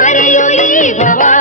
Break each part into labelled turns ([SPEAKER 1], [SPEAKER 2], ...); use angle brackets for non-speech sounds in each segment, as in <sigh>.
[SPEAKER 1] మరయు ఈ భవా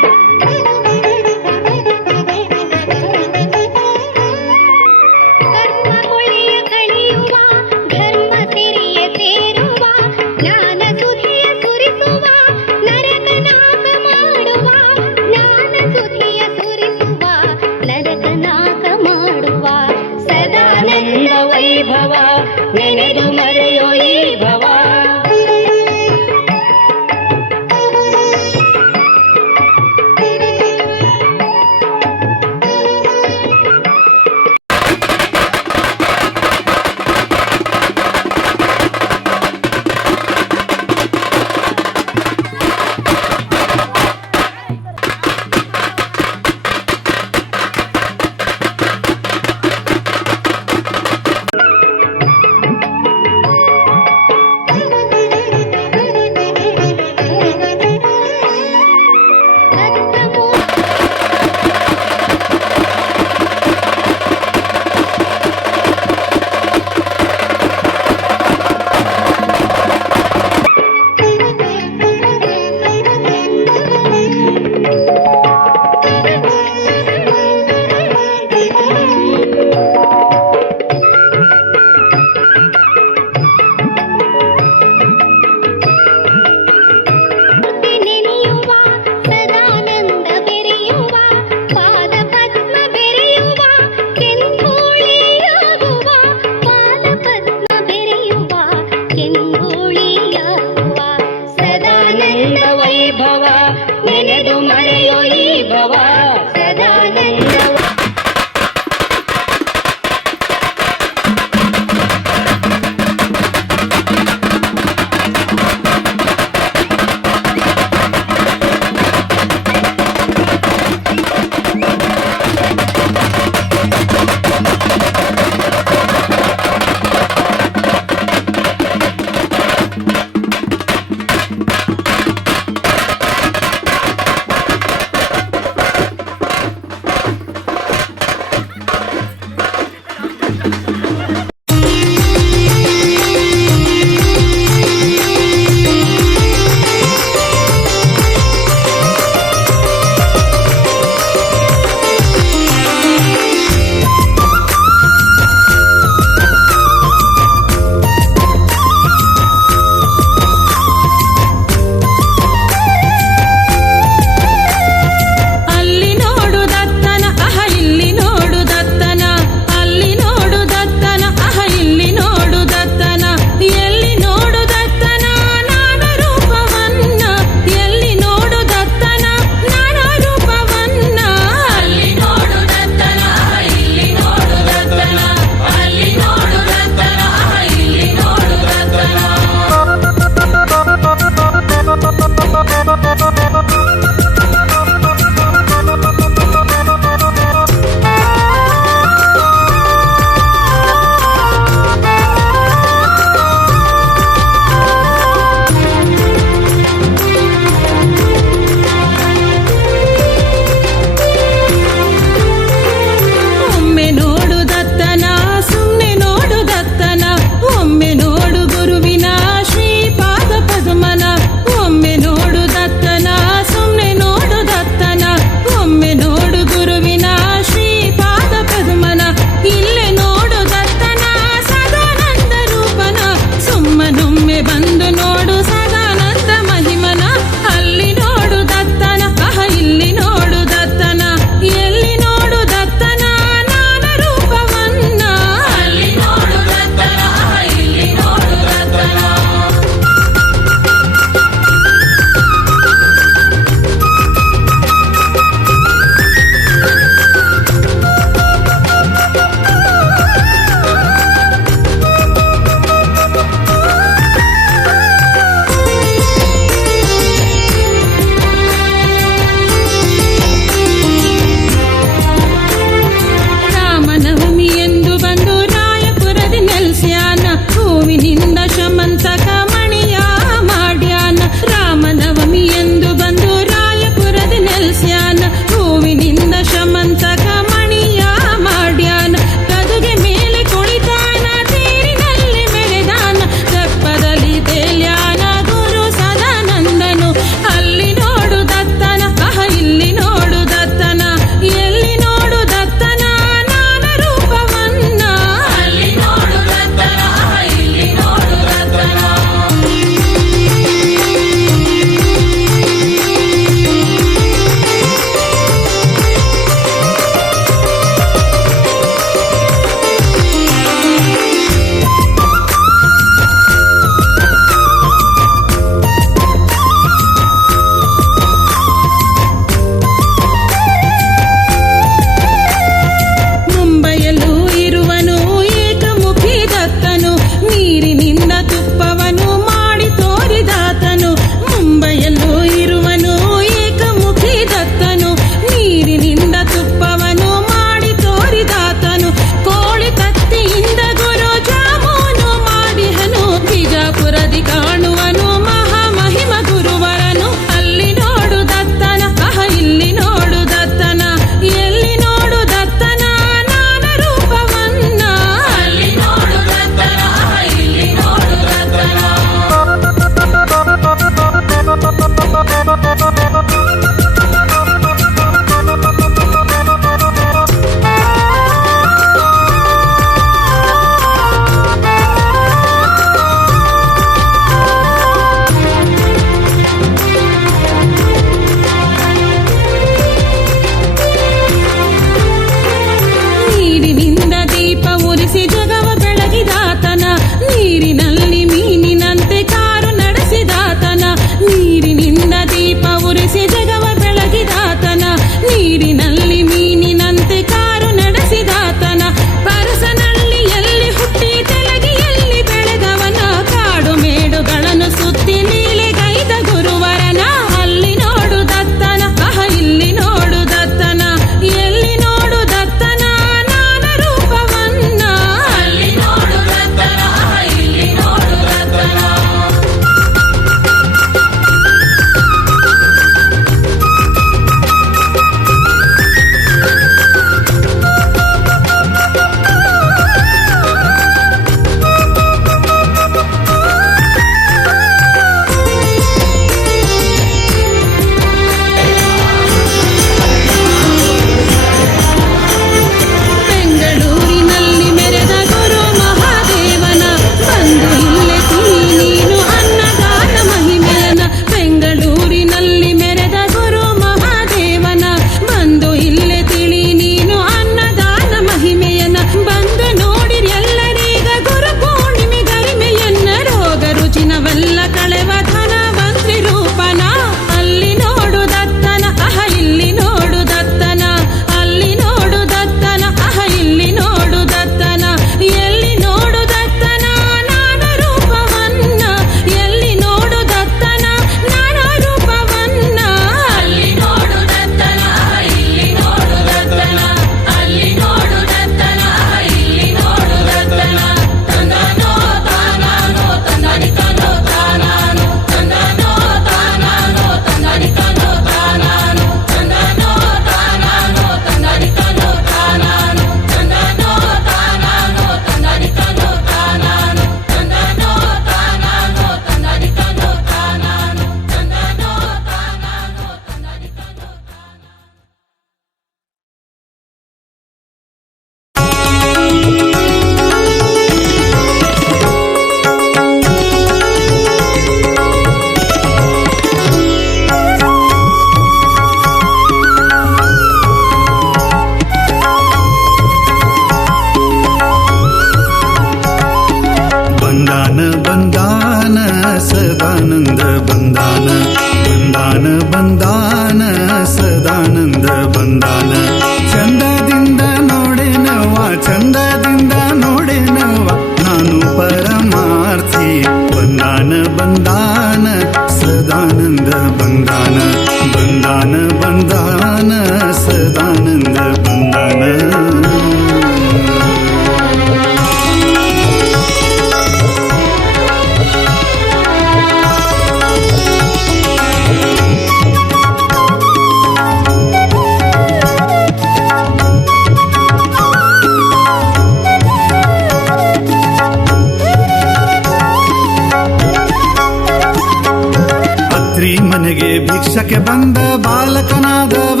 [SPEAKER 2] ಭಿಕ್ಷಕ್ಕೆ ಬಂದ ಬಾಲಕನಾದವ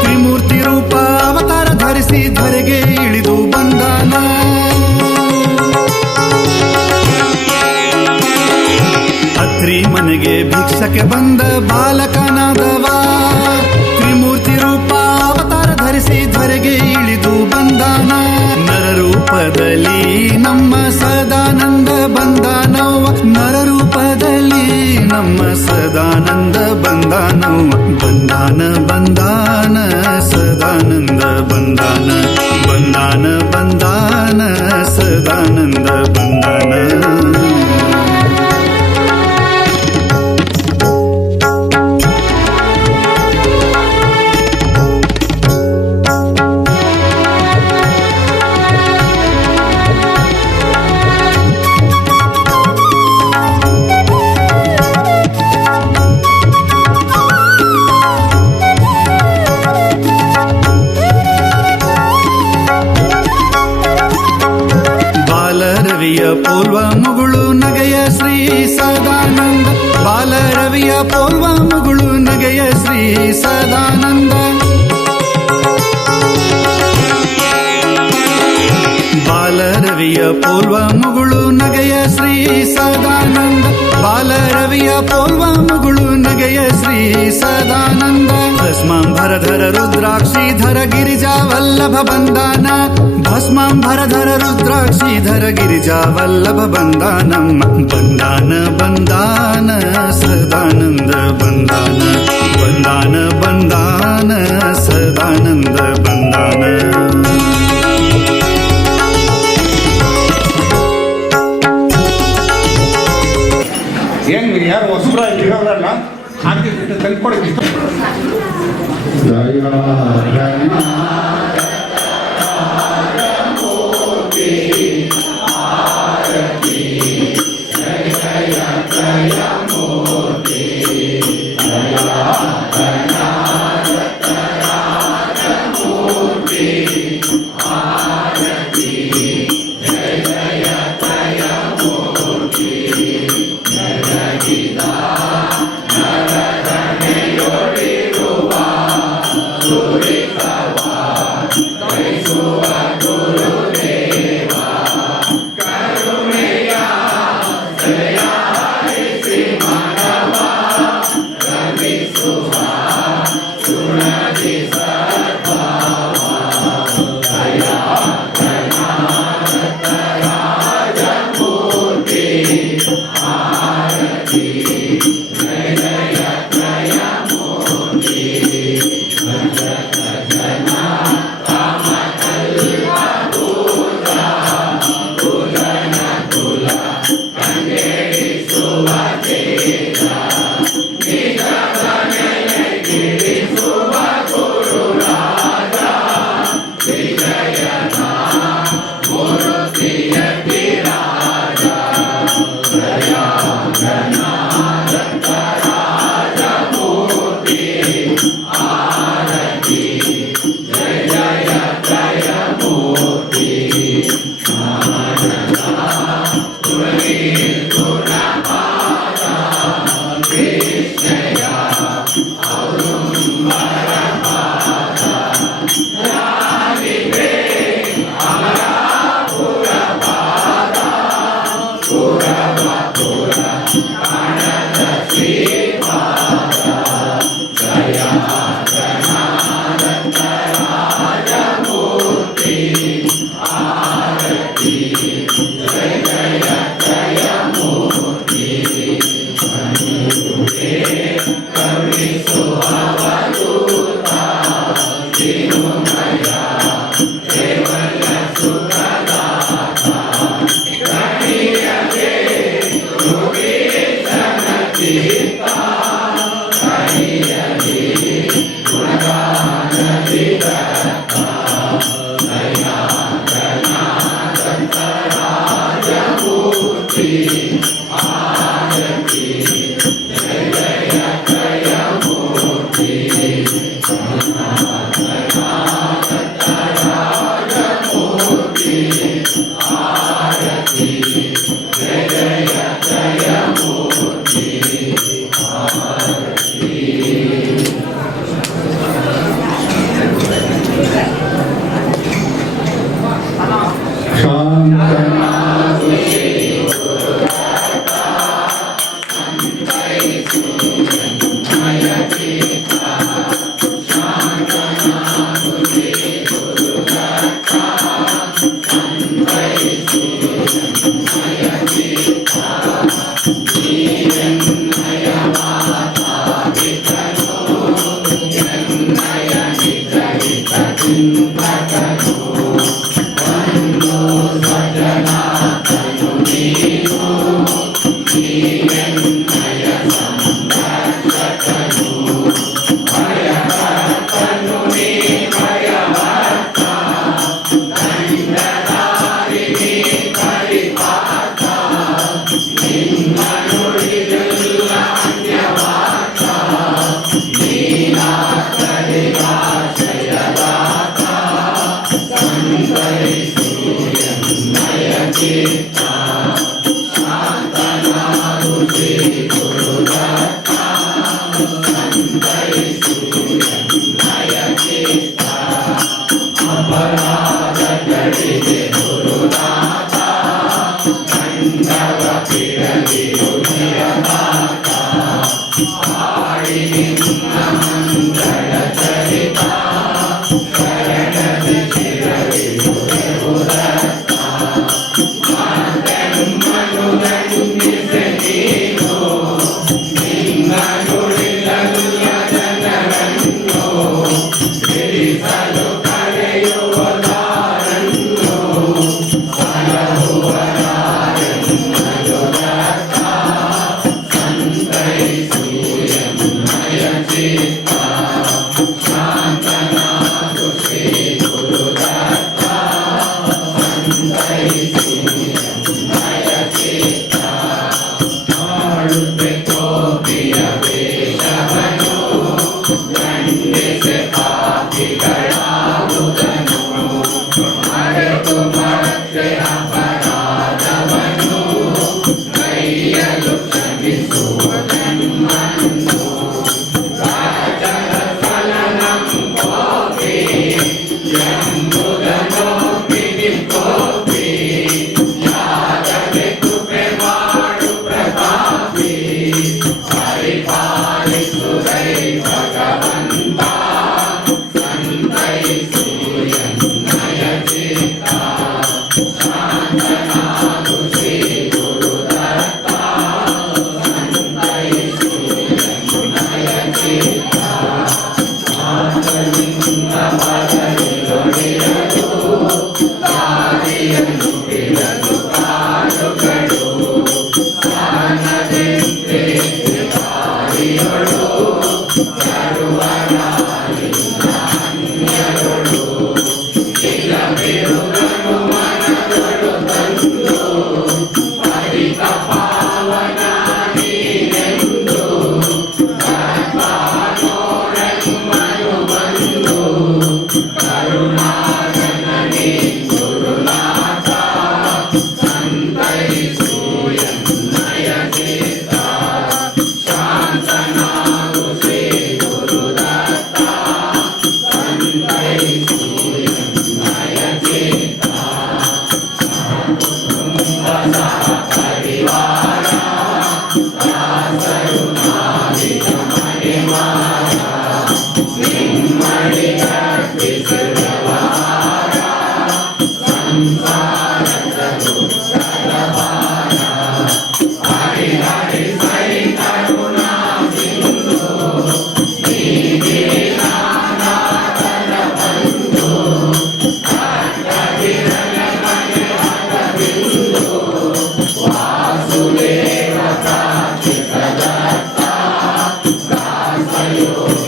[SPEAKER 2] ತ್ರಿಮೂರ್ತಿ ರೂಪ ಅವತಾರ ಧರಿಸಿ ಧರೆಗೆ ಇಳಿದು ಬಂದಾನ ಅತ್ರಿ ಮನೆಗೆ ಭಿಕ್ಷಕೆ ಬಂದ ಬಾಲಕನಾದವ ತ್ರಿಮೂರ್ತಿ ರೂಪ ಅವತಾರ ಧರಿಸಿ ಧರೆಗೆ ಇಳಿದು ನರ ರೂಪದಲ್ಲಿ ನಮ್ಮ ಸದಾನಂದ ಬಂದಾನವ ನರ ರೂಪದಲ್ಲಿ ನಮ್ಮ ಸದಾನಂದ பந்தான பந்தான சதானந்த பந்தான பந்தான பந்தான சதானந்த பந்தான ருதிர கிரிஜாவல்லபந்தானந்த
[SPEAKER 3] ஏன் யார் ஒசூராய் விவரம்
[SPEAKER 4] தெளிப்படுத்தி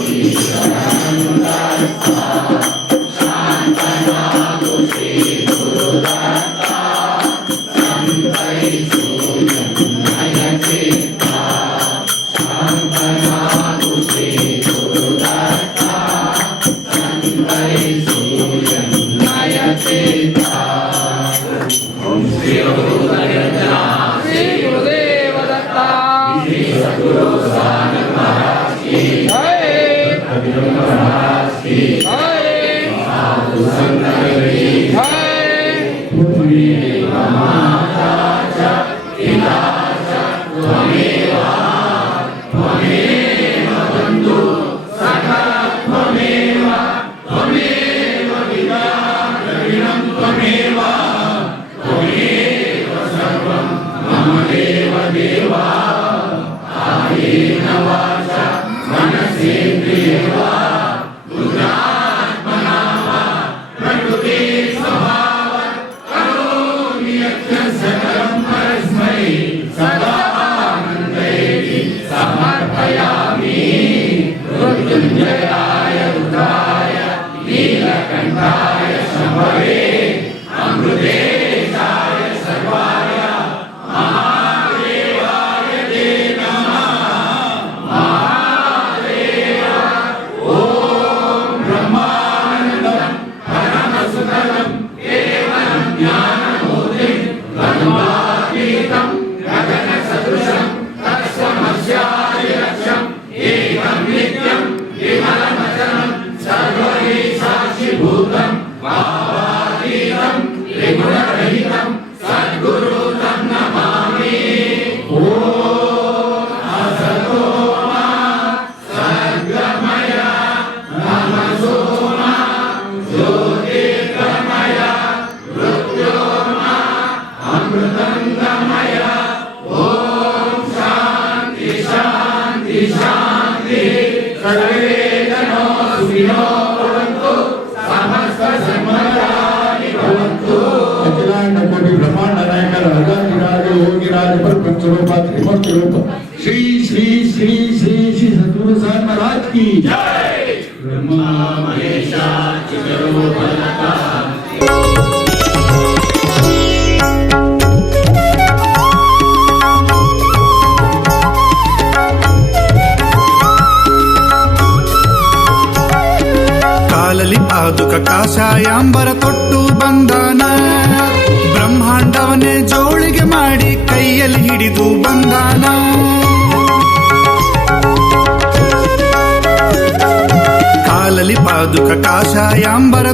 [SPEAKER 4] Jesus. <laughs>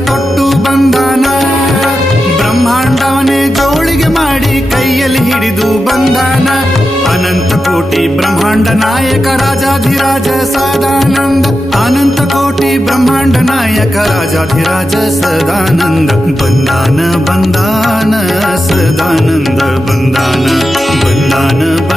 [SPEAKER 5] ತೊಟ್ಟು ಬಂದಾನ ಬ್ರಹ್ಮಾಂಡವನೇ ಜೋಳಿಗೆ ಮಾಡಿ ಕೈಯಲ್ಲಿ ಹಿಡಿದು ಬಂದಾನ ಅನಂತ ಕೋಟಿ ಬ್ರಹ್ಮಾಂಡ ನಾಯಕ ರಾಜಾಧಿರಾಜ ಸದಾನಂದ ಅನಂತ ಕೋಟಿ ಬ್ರಹ್ಮಾಂಡ ನಾಯಕ ರಾಜಾಧಿರಾಜ ಸದಾನಂದ ಬಂದಾನ ಬಂದಾನ ಸದಾನಂದ ಬಂದಾನ ಬಂದಾನ